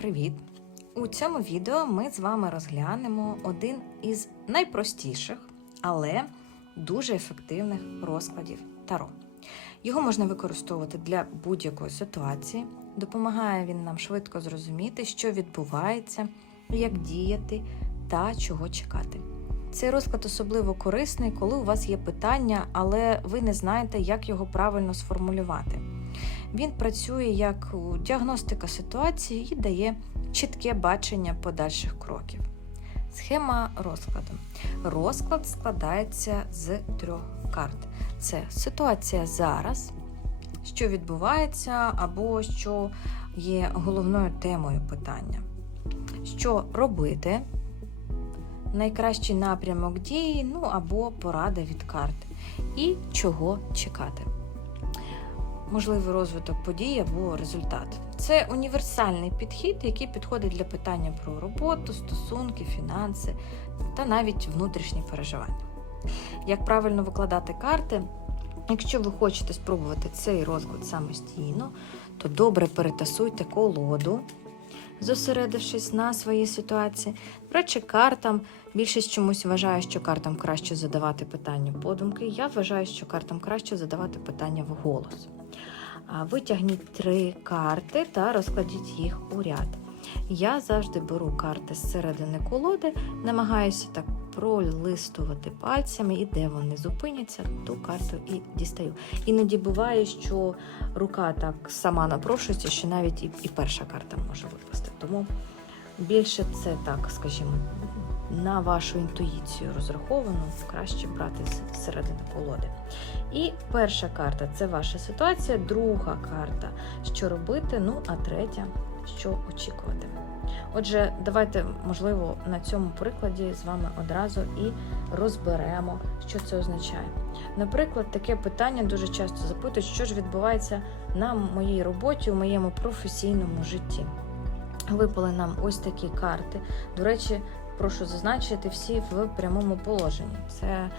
привіт! У цьому відео ми з вами розглянемо один із найпростіших, але дуже ефективних розкладів Таро. Його можна використовувати для будь-якої ситуації. Допомагає він нам швидко зрозуміти, що відбувається, як діяти та чого чекати. Цей розклад особливо корисний, коли у вас є питання, але ви не знаєте, як його правильно сформулювати. Він працює як діагностика ситуації і дає чітке бачення подальших кроків. Схема розкладу. Розклад складається з трьох карт: це ситуація зараз, що відбувається, або що є головною темою питання. Що робити? Найкращий напрямок дії, ну або порада від карти. І чого чекати можливий розвиток подій або результат. Це універсальний підхід, який підходить для питання про роботу, стосунки, фінанси та навіть внутрішні переживання. Як правильно викладати карти? Якщо ви хочете спробувати цей розклад самостійно, то добре перетасуйте колоду, зосередившись на своїй ситуації. Речі, картам більшість чомусь вважає, що картам краще задавати питання подумки. Я вважаю, що картам краще задавати питання вголос. Витягніть три карти та розкладіть їх у ряд. Я завжди беру карти з середини колоди, намагаюся так пролистувати пальцями, і де вони зупиняться, ту карту і дістаю. Іноді буває, що рука так сама напрошується, що навіть і, і перша карта може випасти. Тому більше це так, скажімо, на вашу інтуїцію розраховано, краще брати з середини колоди. І перша карта це ваша ситуація, друга карта, що робити, ну а третя, що очікувати. Отже, давайте, можливо, на цьому прикладі з вами одразу і розберемо, що це означає. Наприклад, таке питання дуже часто запитують, що ж відбувається на моїй роботі, у моєму професійному житті. Випали нам ось такі карти. До речі, прошу зазначити всі в прямому положенні. Це е,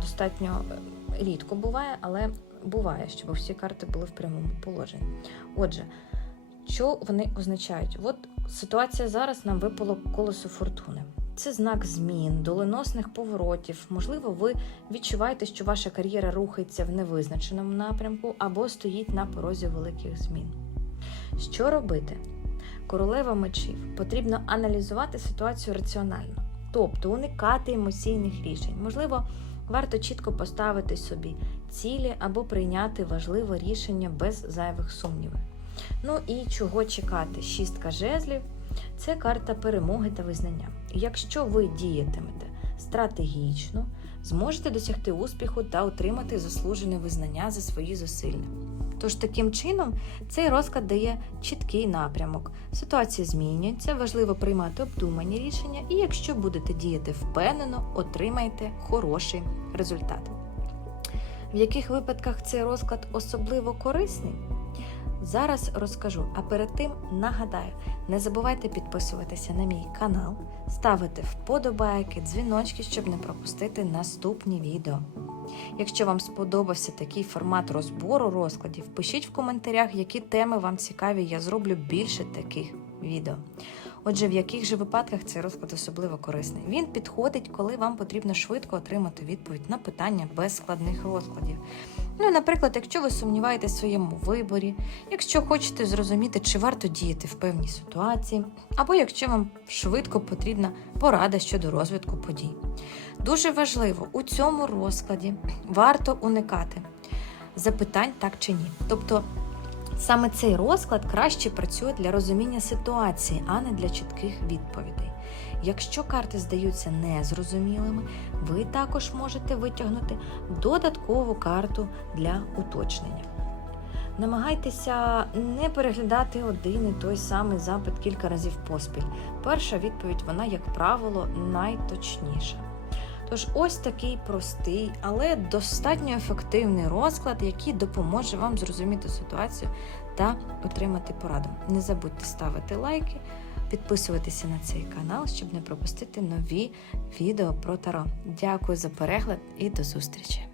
достатньо рідко буває, але буває, щоб всі карти були в прямому положенні. Отже, що вони означають? От ситуація зараз нам випало колесо фортуни. Це знак змін, доленосних поворотів. Можливо, ви відчуваєте, що ваша кар'єра рухається в невизначеному напрямку або стоїть на порозі великих змін. Що робити? Королева мечів потрібно аналізувати ситуацію раціонально, тобто уникати емоційних рішень. Можливо, варто чітко поставити собі цілі або прийняти важливе рішення без зайвих сумнівів. Ну і чого чекати? Шістка жезлів це карта перемоги та визнання. Якщо ви діятимете стратегічно, зможете досягти успіху та отримати заслужене визнання за свої зусилля. Тож таким чином цей розклад дає чіткий напрямок. Ситуація змінюється, важливо приймати обдумані рішення, і якщо будете діяти впевнено, отримаєте хороший результат. В яких випадках цей розклад особливо корисний? Зараз розкажу, а перед тим нагадаю, не забувайте підписуватися на мій канал, ставити вподобайки, дзвіночки, щоб не пропустити наступні відео. Якщо вам сподобався такий формат розбору розкладів, пишіть в коментарях, які теми вам цікаві, я зроблю більше таких відео. Отже, в яких же випадках цей розклад особливо корисний? Він підходить, коли вам потрібно швидко отримати відповідь на питання без складних розкладів. Ну, наприклад, якщо ви сумніваєтесь в своєму виборі, якщо хочете зрозуміти, чи варто діяти в певній ситуації, або якщо вам швидко потрібна порада щодо розвитку подій. Дуже важливо у цьому розкладі варто уникати запитань так чи ні. Тобто саме цей розклад краще працює для розуміння ситуації, а не для чітких відповідей. Якщо карти здаються незрозумілими, ви також можете витягнути додаткову карту для уточнення. Намагайтеся не переглядати один і той самий запит кілька разів поспіль. Перша відповідь, вона, як правило, найточніша. Тож ось такий простий, але достатньо ефективний розклад, який допоможе вам зрозуміти ситуацію та отримати пораду. Не забудьте ставити лайки, підписуватися на цей канал, щоб не пропустити нові відео про таро. Дякую за перегляд і до зустрічі!